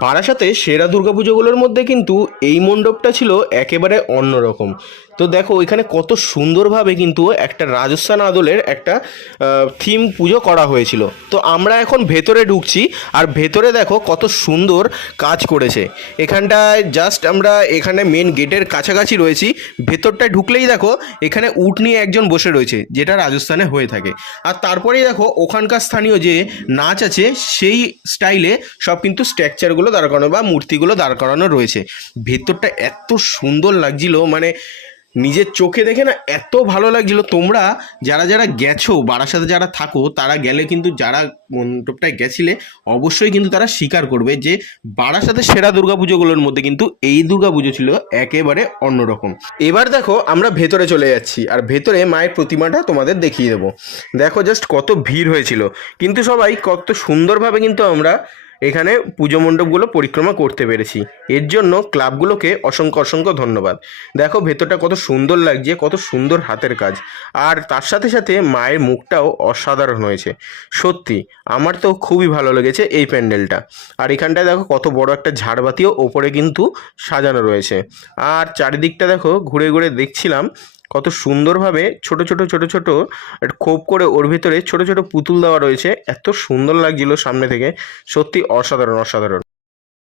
বারাসাতে সেরা দুর্গাপুজোগুলোর মধ্যে কিন্তু এই মণ্ডপটা ছিল একেবারে অন্যরকম। তো দেখো এখানে কত সুন্দরভাবে কিন্তু একটা রাজস্থান আদলের একটা থিম পুজো করা হয়েছিল। তো আমরা এখন ভেতরে ঢুকছি, আর ভেতরে দেখো কত সুন্দর কাজ করেছে। এখানটায় জাস্ট আমরা এখানে মেন গেটের কাছাকাছি রয়েছি। ভেতরটায় ঢুকলেই দেখো এখানে উট নিয়ে একজন বসে রয়েছে, যেটা রাজস্থানে হয়ে থাকে। আর তারপরেই দেখো ওখানকার স্থানীয় যে নাচ আছে সেই স্টাইলে সব কিন্তু স্ট্রাকচারগুলো দাঁড় করানো বা মূর্তিগুলো দাঁড় করানো রয়েছে। ভেতরটা এত সুন্দর লাগছিল, মানে নিজের চোখে দেখে না এত ভালো লাগছিল। তোমরা যারা যারা গেছো, বারাসাতে যারা থাকো, তারা গেলে কিন্তু, যারা মণ্ডপটায় গেছিলে, অবশ্যই কিন্তু তারা স্বীকার করবে যে বারাসাতের সেরা দুর্গাপুজোগুলোর মধ্যে কিন্তু এই দুর্গাপুজো ছিল একেবারে অন্যরকম। এবার দেখো আমরা ভেতরে চলে যাচ্ছি, আর ভেতরে মায়ের প্রতিমাটা তোমাদের দেখিয়ে দেবো। দেখো জাস্ট কত ভিড় হয়েছিল, কিন্তু সবাই কত সুন্দরভাবে কিন্তু আমরা এখানে পুজো মণ্ডপগুলো পরিক্রমা করতে পেরেছি। এর জন্য ক্লাবগুলোকে অসংখ্য অসংখ্য ধন্যবাদ। দেখো ভেতরটা কত সুন্দর লাগছে, কত সুন্দর হাতের কাজ, আর তার সাথে সাথে মায়ের মুখটাও অসাধারণ হয়েছে। সত্যি আমার তো খুবই ভালো লেগেছে এই প্যান্ডেলটা। আর এখানটায় দেখো কত বড় একটা ঝাড়বাতিও ওপরে কিন্তু সাজানো রয়েছে। আর চারিদিকটা দেখো ঘুরে ঘুরে দেখছিলাম কত সুন্দরভাবে ছোট ছোট ছোট ছোট একটা খোপ করে ওর ভিতরে ছোট ছোট পুতুল দেওয়া রয়েছে। এত সুন্দর লাগছিল সামনে থেকে, সত্যি অসাধারণ অসাধারণ।